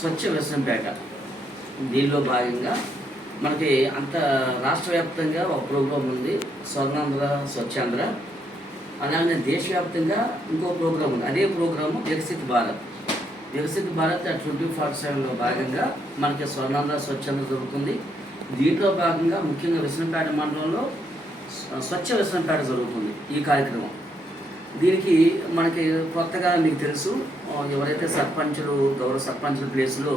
స్వచ్ఛ వ్యసనంపేట. దీనిలో భాగంగా మనకి అంత రాష్ట్ర వ్యాప్తంగా ఒక ప్రోగ్రాం ఉంది, స్వర్ణాంధ్ర స్వచ్ఛాంధ్ర. అలాగే దేశవ్యాప్తంగా ఇంకో ప్రోగ్రాం ఉంది, అదే ప్రోగ్రాము వికసిత్ భారత్. వికసిత్ భారత్ 2047లో భాగంగా మనకి స్వర్ణాంధ్ర స్వచ్ఛాంధ్ర జరుగుతుంది. దీంట్లో భాగంగా ముఖ్యంగా విసనంపేట మండలంలో స్వచ్ఛ విసనంపేట జరుగుతుంది ఈ కార్యక్రమం. దీనికి మనకి కొత్తగా మీకు తెలుసు, ఎవరైతే సర్పంచులు గౌరవ సర్పంచుల ప్లేస్లో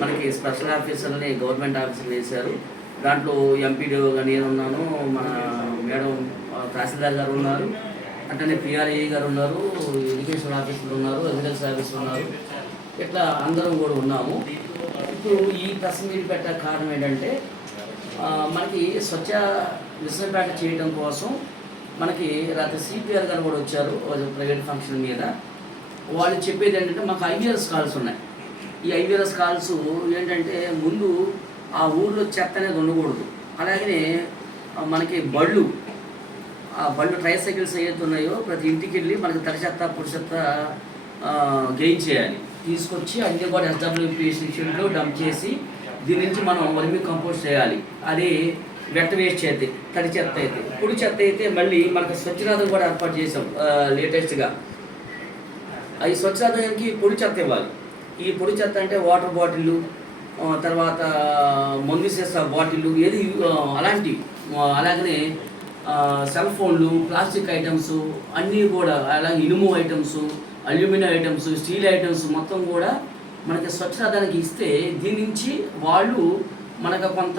మనకి స్పెషల్ ఆఫీసర్ని గవర్నమెంట్ ఆఫీసర్లు వేశారు. దాంట్లో ఎంపీడీఓ నేను ఉన్నాను, మన మేడం తహసీల్దార్ గారు ఉన్నారు, అట్లనే పిఆర్ఏ గారు ఉన్నారు, ఎడ్యుకేషన్ ఆఫీసర్లు ఉన్నారు, ఎవిడెన్స్ ఆఫీసర్లు ఉన్నారు, ఇట్లా అందరం కూడా ఉన్నాము. ఇప్పుడు ఈ ప్రెస్ మీట్ పెట్టే కారణం ఏంటంటే మనకి స్వచ్ఛ విసనపేట చేయడం కోసం మనకి రాత్రి సిపిఆర్ గారు కూడా వచ్చారు ప్రైవేట్ ఫంక్షన్ మీద. వాళ్ళు చెప్పేది ఏంటంటే మాకు ఐవీఆర్ఎస్ కాల్స్ ఉన్నాయి. ఈ ఐవీఆర్ఎస్ కాల్స్ ఏంటంటే ముందు ఆ ఊళ్ళో చెత్త అనేది ఉండకూడదు. అలాగనే మనకి ఆ బళ్ళు ట్రైసైకిల్స్ ఏవైతే ఉన్నాయో ప్రతి ఇంటికి వెళ్ళి మనకి తడి చెత్త పొడి చెత్త గెయిన్ చేయాలి, తీసుకొచ్చి అన్ని కూడా ఎస్డబ్ల్యూపీ షెడ్లో డంప్ చేసి దీని నుంచి మనం వర్మీ కంపోస్ట్ చేయాలి. అది వెట్ వేస్ట్ అయితే, తడి చెత్త అయితే, పొడి చెత్త అయితే మళ్ళీ మనకు స్వచ్ఛనాథం కూడా ఏర్పాటు చేసాం లేటెస్ట్గా. ఈ స్వచ్ఛనాథానికి పొడి చెత్త ఇవ్వాలి. ఈ పొడి చెత్త అంటే వాటర్ బాటిళ్ళు, తర్వాత మందు సీసా బాటిళ్ళు, ఏది అలాంటివి, అలాగనే సెల్ ఫోన్లు, ప్లాస్టిక్ ఐటమ్స్ అన్నీ కూడా, అలాగే ఇనుము items, aluminium items, steel items మొత్తం కూడా మనకి స్వచ్ఛనాథానికి ఇస్తే దీని నుంచి వాళ్ళు మనకు కొంత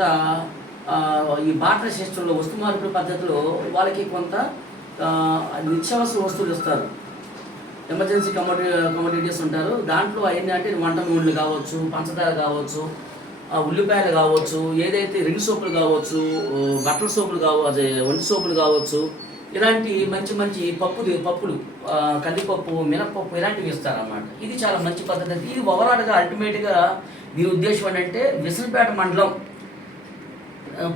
ఈ బాటర్ సిస్టంలో వస్తు మార్పిడి పద్ధతిలో వాళ్ళకి కొంత నిత్యావసర వస్తువులు ఇస్తారు. ఎమర్జెన్సీ కమోడిటీస్ ఉంటారు. దాంట్లో అయింది అంటే వంట నూనెలు కావచ్చు, పంచదార కావచ్చు, ఉల్లిపాయలు కావచ్చు, ఏదైతే రింగ్ సోపులు కావచ్చు, బట్టల సోపులు కావచ్చు, వంటి సోపులు కావచ్చు, ఇలాంటి మంచి మంచి పప్పులు, కందిపప్పు, మినపప్పు ఇలాంటివి ఇస్తారన్నమాట. ఇది చాలా మంచి పద్ధతి. ఇది ఓవరాల్గా అల్టిమేట్గా దీని ఉద్దేశం ఏంటంటే విసనపేట మండలం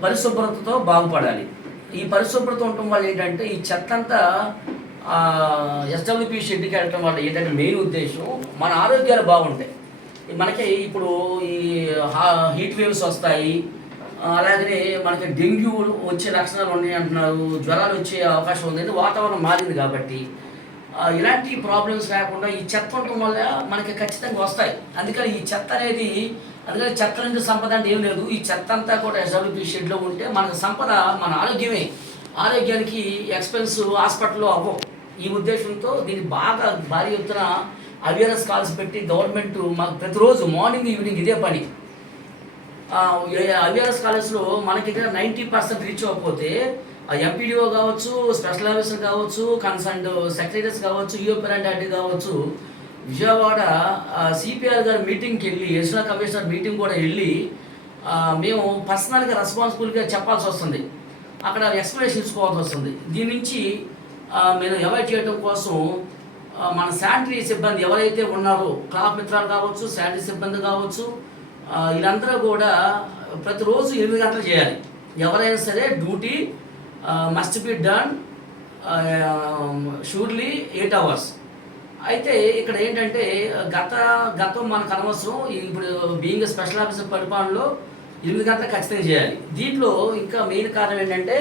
పరిశుభ్రతతో బాగుపడాలి. ఈ పరిశుభ్రత ఉండటం వల్ల ఏంటంటే ఈ చెత్త అంతా ఎస్డబ్ల్యూపీ షెడ్కి వెళ్ళటం వల్ల ఏంటంటే మెయిన్ ఉద్దేశం మన ఆరోగ్యాలు బాగుంటాయి. మనకి ఇప్పుడు ఈ హీట్ వేవ్స్ వస్తాయి, అలాగనే మనకి డెంగ్యూ వచ్చే లక్షణాలు ఉన్నాయి అంటున్నారు, జ్వరాలు వచ్చే అవకాశం ఉంది. వాతావరణం మారింది కాబట్టి ఇలాంటి ప్రాబ్లమ్స్ లేకుండా ఈ చెత్త ఉండటం వల్ల మనకి ఖచ్చితంగా వస్తాయి. అందుకని ఈ చెత్త అనేది, అందుకని చెత్త నుంచి సంపద అంటే ఏం లేదు. ఈ చెత్త అంతా కూడా ఎస్డబ్ల్యూపీ షెడ్లో ఉంటే మనకు సంపద మన ఆరోగ్యమే. ఆరోగ్యానికి ఎక్స్పెన్స్ హాస్పిటల్లో అవ్వవు. ఈ ఉద్దేశంతో దీన్ని బాగా భారీ ఎత్తున అవేర్నెస్ కాల్స్ పెట్టి గవర్నమెంట్ మాకు ప్రతిరోజు మార్నింగ్ ఈవినింగ్ ఇదే పని. అవేర్నెస్ కాలేజ్లో మనకి ఇక్కడ 90% రీచ్ అవ్వకపోతే ఎంపీడీఓ కావచ్చు, స్పెషల్ ఆఫీసర్ కావచ్చు, కన్సర్న్ సెక్రటరీస్ కావచ్చు, యూపీఆర్టీ కావచ్చు, విజయవాడ సిపిఆర్ గారు మీటింగ్కి వెళ్ళి, అడిషనల్ కమిషనర్ మీటింగ్ కూడా వెళ్ళి మేము పర్సనల్గా రెస్పాన్సిబుల్గా చెప్పాల్సి వస్తుంది, అక్కడ ఎక్స్ప్లెనేషన్ ఇచ్చుకోవాల్సి వస్తుంది. దీని నుంచి మేము అవాయిడ్ చేయడం కోసం మన శానిటరీ సిబ్బంది ఎవరైతే ఉన్నారో, క్లాప్ మిత్రాలు కావచ్చు, శానిటరీ సిబ్బంది కావచ్చు, వీళ్ళందరూ కూడా ప్రతిరోజు 8 గంటలు చేయాలి. ఎవరైనా సరే duty must be done surely 8 hours. అయితే ఇక్కడ ఏంటంటే గతం మనకు అనవసరం. ఇప్పుడు బీయింగ్ స్పెషల్ ఆఫీసర్ పరిపాలనలో 8 గంటలు ఖచ్చితంగా చేయాలి. దీంట్లో ఇంకా మెయిన్ కారణం ఏంటంటే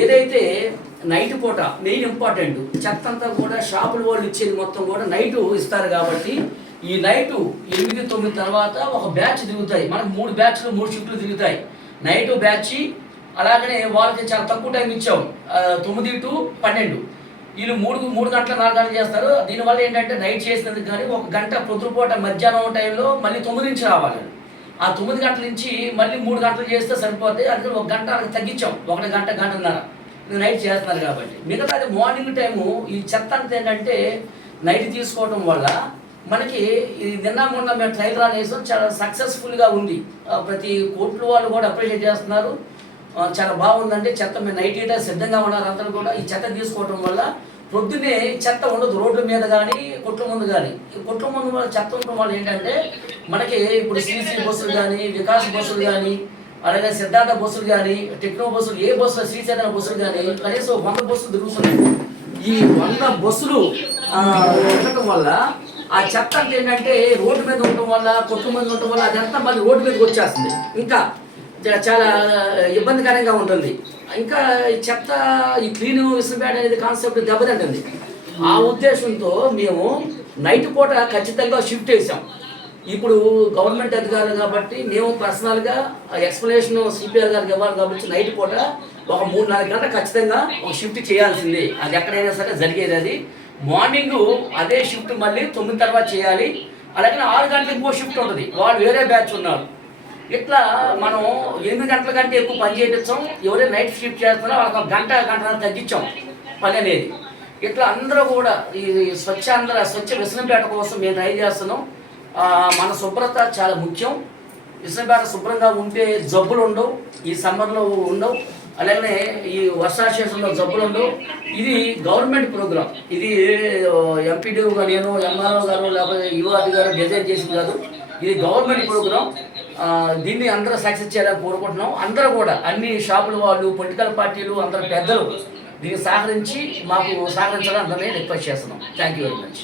ఏదైతే నైట్ పూట మెయిన్ ఇంపార్టెంట్, చెత్త అంతా కూడా షాపుల వాళ్ళు ఇచ్చేది మొత్తం కూడా నైటు ఇస్తారు. కాబట్టి ఈ నైటు 8-9 తర్వాత ఒక బ్యాచ్ తిరుగుతాయి. మనకు 3 బ్యాచ్లు 3 షిఫ్ట్లు తిరుగుతాయి. నైటు బ్యాచ్, అలాగనే వాళ్ళకి చాలా తక్కువ టైం ఇచ్చాం, 9 to 12. వీళ్ళు 3 గంటల 4 గంటలు చేస్తారు. దీనివల్ల ఏంటంటే నైట్ చేసినందుకు కానీ 1 గంట పొద్దుపూట మధ్యాహ్నం టైంలో మళ్ళీ 9 నుంచి రావాలి. ఆ 9 గంటల నుంచి మళ్ళీ 3 గంటలు చేస్తే సరిపోతాయి. అందుకని 1 గంట తగ్గించాం, 1 గంట గంటన్నర నైట్ చేస్తున్నారు కాబట్టి. మిగతాది మార్నింగ్ టైము ఈ చెత్త అంతా ఏంటంటే నైట్ తీసుకోవడం వల్ల మనకి నిన్న మొన్న మేము ట్రైల్ రన్ చేసాం, చాలా సక్సెస్ఫుల్గా ఉంది. ప్రతి కోర్టుల వాళ్ళు కూడా అప్రిషియేట్ చేస్తున్నారు, చాలా బాగుందండి. చెత్త మేము నైట్ ఈట సిద్ధంగా ఉన్నారు అందరూ కూడా. ఈ చెత్త తీసుకోవడం వల్ల పొద్దున్నే చెత్త ఉండదు రోడ్ల మీద కానీ కొట్ల ముందు కానీ. ఈ కొట్ల ముందు చెత్త ఉండడం వల్ల ఏంటంటే మనకి ఇప్పుడు సిసి బస్సులు కానీ, వికాస్ బస్సులు కానీ, అలాగే సిద్ధార్థ బస్సులు కానీ, టెక్నో బస్సులు, ఏ బస్సులు, శ్రీచైతన్య బస్సులు కానీ కనీసం 100 బస్సులు తిరుగుతున్నాయి. ఈ 100 బస్సులు ఉండటం వల్ల ఆ చెత్త అంటే ఏంటంటే రోడ్డు మీద ఉండటం వల్ల, కొట్టు మీద ఉండటం వల్ల అదంతా మళ్ళీ రోడ్డు మీదకి వచ్చేస్తుంది. ఇంకా చాలా ఇబ్బందికరంగా ఉంటుంది. ఇంకా ఈ చెత్త, ఈ క్లీన్ విసిరిబ్యాడ్ అనేది కాన్సెప్ట్ దెబ్బతింటుంది. ఆ ఉద్దేశంతో మేము నైట్ పూట ఖచ్చితంగా షిఫ్ట్ చేసాం. ఇప్పుడు గవర్నమెంట్ అధికారులు కాబట్టి మేము పర్సనల్గా ఎక్స్ప్లెనేషన్ సిపిఆర్ గారికి ఇవ్వాలి కాబట్టి నైట్ పూట ఒక 3-4 గంటలు ఖచ్చితంగా ఒక షిఫ్ట్ చేయాల్సింది. అది ఎక్కడైనా సరే జరిగేది. అది మార్నింగ్ అదే షిఫ్ట్ మళ్ళీ 9 తర్వాత చేయాలి. అలాగే 6 గంటలకు ఇంకో షిఫ్ట్ ఉంటుంది, వాళ్ళు వేరే బ్యాచ్ ఉన్నారు. ఇట్లా మనం 8 గంటల కంటే ఎక్కువ పని చేయించాం. ఎవరైనా నైట్ షిఫ్ట్ చేస్తున్నారో వాళ్ళకి ఒక గంట తగ్గించాం పని అనేది. ఇట్లా అందరూ కూడా ఈ స్వచ్ఛ విసనంపేట కోసం మేము ట్రై చేస్తున్నాం. మన శుభ్రత చాలా ముఖ్యం. విసనంపేట శుభ్రంగా ఉంటే జబ్బులు ఉండవు, ఈ సమ్మర్లో ఉండవు. అలాగే ఈ వర్షాశేషంలో జబ్బులు ఉండవు. ఇది గవర్నమెంట్ ప్రోగ్రామ్. ఇది ఎంపీడీఓ గారు, నేను ఎంఆర్ఓ గారు లేకపోతే యువతి గారు డిజైన్ చేసింది కాదు. ఇది గవర్నమెంట్ ప్రోగ్రామ్. దీన్ని అందరూ సక్సెస్ చేయాలని కోరుకుంటున్నాం. అందరూ కూడా అన్ని షాపుల వాళ్ళు, పొలిటికల్ పార్టీలు, అందరూ పెద్దలు దీనికి సహకరించి మాకు సహకరించాలని అందరినీ రిక్వెస్ట్ చేస్తున్నాం. Thank you very much.